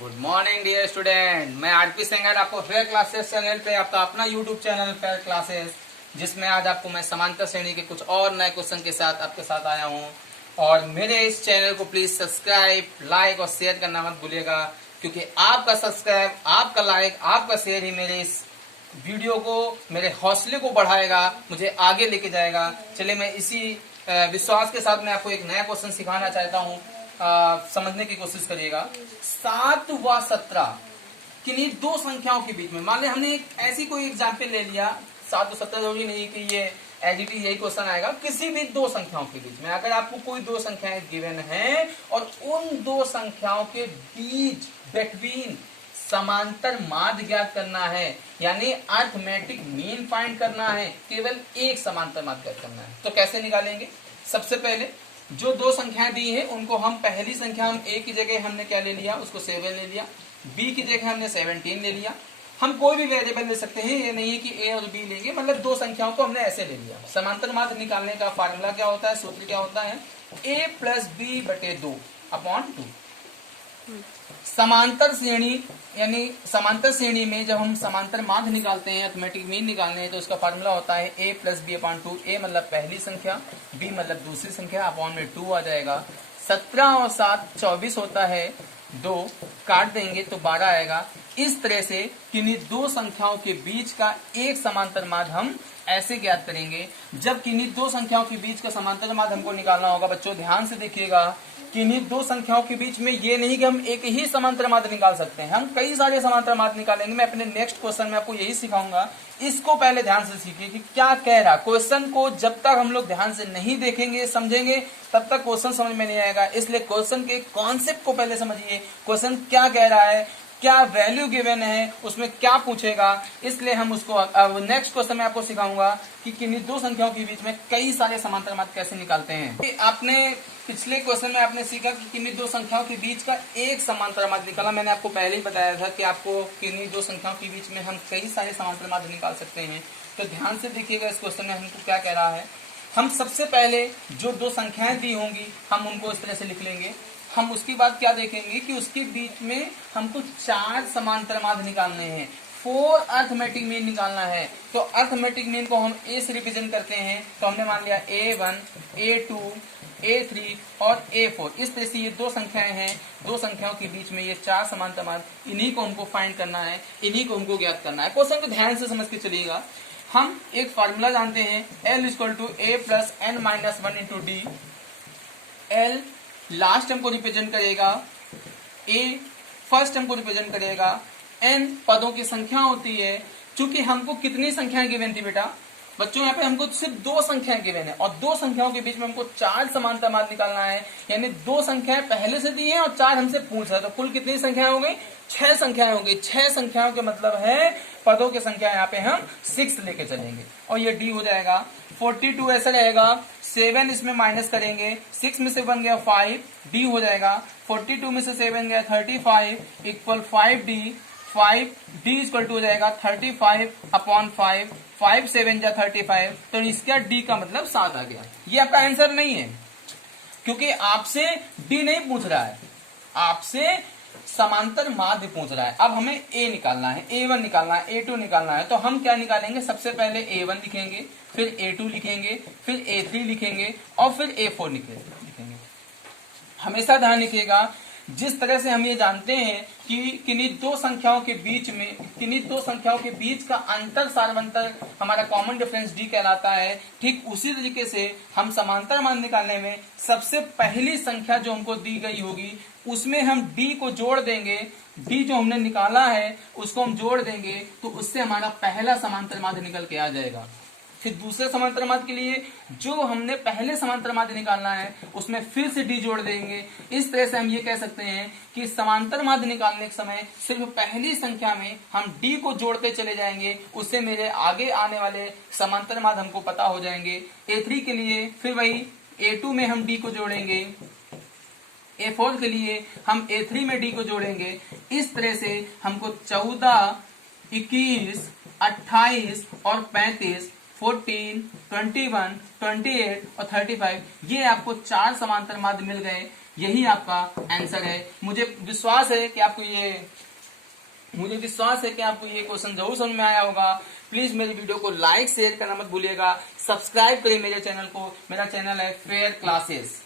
Good morning dear student. मैं RP Sengar आपको fair classes channel पे आपका अपना यूट्यूब चैनल फेयर क्लासेस, जिसमें आज आपको मैं समांतर श्रेणी के कुछ और नए क्वेश्चन के साथ आपके साथ आया हूं। और मेरे इस चैनल को प्लीज सब्सक्राइब, लाइक और शेयर करना मत भूलिएगा, क्योंकि आपका सब्सक्राइब, आपका लाइक, आपका शेयर ही मेरे इस वीडियो को, मेरे हौसले को बढ़ाएगा, मुझे आगे लेके जाएगा। चलिए मैं इसी विश्वास के साथ मैं आपको एक नया क्वेश्चन सिखाना चाहता हूँ। समझने की कोशिश करिएगा। 7 व 17 किन्हीं दो संख्याओं के बीच में, मान लें हमने एक ऐसी कोई एग्जाम्पल ले लिया, 7 व 17 जरूरी नहीं कि ये एडिटी यही क्वेश्चन आएगा। किसी भी दो संख्याओं के बीच में अगर आपको कोई दो संख्याएं गिवन है और उन दो संख्याओं के बीच बिटवीन समांतर माध्य ज्ञात करना है, यानी अर्थमेटिक मीन फाइंड करना है, केवल एक समांतर माध्य ज्ञात करना है, तो कैसे निकालेंगे? सबसे पहले जो दो संख्याएं दी है उनको हम पहली संख्या हम a की जगह हमने क्या ले लिया, उसको 7 ले लिया। b की जगह हमने 17 ले लिया। हम कोई भी वेरिएबल ले सकते हैं, ये नहीं है कि a और b लेंगे, मतलब दो संख्याओं को हमने ऐसे ले लिया। समांतर माध्य निकालने का फार्मूला क्या होता है, सूत्र क्या होता है? a + b/2 upon 2। समांतर श्रेणी यानी समांतर श्रेणी में जब हम समांतर माध्य निकालते हैं, अर्थमेटिक मीन निकालने हैं, तो उसका फार्मूला होता है a + b/2। a मतलब पहली संख्या, b मतलब दूसरी संख्या, अपॉन में 2 आ जाएगा। 17 और 7 24 होता है, 2 काट देंगे तो 12 आएगा। इस तरह से किन्हीं दो संख्याओं के बीच का एक समांतर माध्य हम ऐसे ज्ञात करेंगे। जब किन्हीं दो संख्याओं के बीच का समांतर माध्य हमको निकालना होगा, बच्चों ध्यान से देखिएगा, किन्हीं दो संख्याओं के बीच में ये नहीं कि हम एक ही समांतर माध्य निकाल सकते हैं, हम कई सारे समांतर माध्य निकालेंगे। मैं अपने नेक्स्ट क्वेश्चन में आपको यही सिखाऊंगा। इसको पहले ध्यान से सीखिए कि क्या कह रहा। क्वेश्चन को जब तक हम लोग ध्यान से नहीं देखेंगे, समझेंगे, तब तक क्वेश्चन समझ में नहीं आएगा। इसलिए क्वेश्चन के कॉन्सेप्ट को पहले समझिए, क्वेश्चन क्या कह रहा है, क्या वैल्यू गिवन है, उसमें क्या पूछेगा। इसलिए हम उसको नेक्स्ट क्वेश्चन में आपको सिखाऊंगा कि किन्हीं दो संख्याओं के बीच में कई सारे समांतर माध्य कैसे निकालते हैं। आपने पिछले क्वेश्चन में आपने सीखा कि किन्हीं दो संख्याओं के बीच का एक समांतर माध्य निकाला। मैंने आपको पहले ही बताया था कि आपको किन्हीं दो संख्याओं के बीच में हम कई सारे समांतर माध्य निकाल सकते हैं। तो ध्यान से देखिएगा इस क्वेश्चन में हमको क्या कह रहा है। हम सबसे पहले जो दो संख्याएं दी होंगी हम उनको इस तरह से लिख लेंगे। हम उसके बाद क्या देखेंगे कि उसके बीच में हमको 4 समांतर माध्य निकालने हैं, 4 अर्थमेटिक मीन निकालना है। तो अर्थमेटिक मीन को हम a से रिप्रेजेंट करते हैं, तो हमने मान लिया a1, a2, a3 और a4। इस तरह से ये दो संख्याएं हैं, दो संख्याओं के बीच में ये 4 समांतर माध्य, इन्हीं को हमको फाइंड करना है, इन्हीं को हमको ज्ञात करना है। क्वेश्चन को ध्यान से समझ के चलिएगा। हम एक फार्मूला जानते हैं, L = a + n-1 × d। L last term को रिप्रेजेंट करेगा, a फर्स्ट टर्म को रिप्रेजेंट करेगा, n पदों की संख्या होती है। चूंकि हमको कितनी संख्याएं गिवन थी बेटा? बच्चों यहाँ पे हमको सिर्फ दो संख्याएं गिवन है और दो संख्याओं के बीच में हमको 4 समांतर माध्य निकालना है, यानी दो संख्याएं पहले से दी हैं और 4 हमसे पूछ रहा है। तो कुल कितनी संख्याएं हो गई? 6 संख्याएं हो गई। 6 संख्याओं के मतलब है पदों की संख्या यहाँ पे हम 6 लेके चलेंगे और ये d हो जाएगा। 42 ऐसा रहेगा, 7 इसमें माइनस करेंगे, 6 में से बन गया 5, d हो जाएगा। 42 में से 7 गया 35 = 5d। 5d = हो जाएगा 35/5, 5 7 जा 35, तो इसका d का मतलब 7 आ गया। ये आपका आंसर नहीं है, क्योंकि आपसे d नहीं पूछ रहा है, आपसे समांतर माध्य पूछ रहा है। अब हमें a निकालना है, a1 निकालना है, a2 निकालना है। तो हम क्या निकालेंगे? सबसे पहले a1 लिखेंगे, फिर a2 लिखेंगे, फिर a3 लिखेंगे और फिर a4 लिखेंगे। हमेशा ध्यान रखिएगा, जिस तरह से हम ये जानते हैं कि किन्हीं दो संख्याओं के बीच में, किन्हीं दो संख्याओं के बीच का अंतर सार्वंतर हमारा कॉमन डिफरेंस d कहलाता है, ठीक उसी तरीके से हम समांतर मान निकालने में सबसे पहली संख्या जो हमको दी गई होगी उसमें हम d को जोड़ देंगे। d जो हमने निकाला है उसको हम जोड़ देंगे, तो उससे हमारा पहला समांतर माध्य निकल के आ जाएगा। फिर दूसरे समांतर माध्य के लिए जो हमने पहले समांतर माध्य निकालना है उसमें फिर से d जोड़ देंगे। इस तरह से हम ये कह सकते हैं कि समांतर माध्य निकालने के समय सिर्फ पहली संख्या में हम d को जोड़ते चले जाएंगे, उससे मेरे आगे आने वाले समांतर माध्य हमको पता हो जाएंगे। a3 के लिए फिर वही a2 में हम d को जोड़ेंगे, a4 के लिए हम a3 में d को जोड़ेंगे। इस तरह से हमको 14, 21, 28 और 35, 14, 21, 28 और 35 ये आपको 4 समांतर माध्य मिल गए। यही आपका आंसर है। मुझे विश्वास है कि आपको ये क्वेश्चन जरूर समझ में आया होगा। प्लीज मेरी वीडियो को लाइक शेयर करना मत भूलिएगा। सब्सक्राइब करिए मेरे चैनल को। मेरा चैनल है फेयर क्लासेस।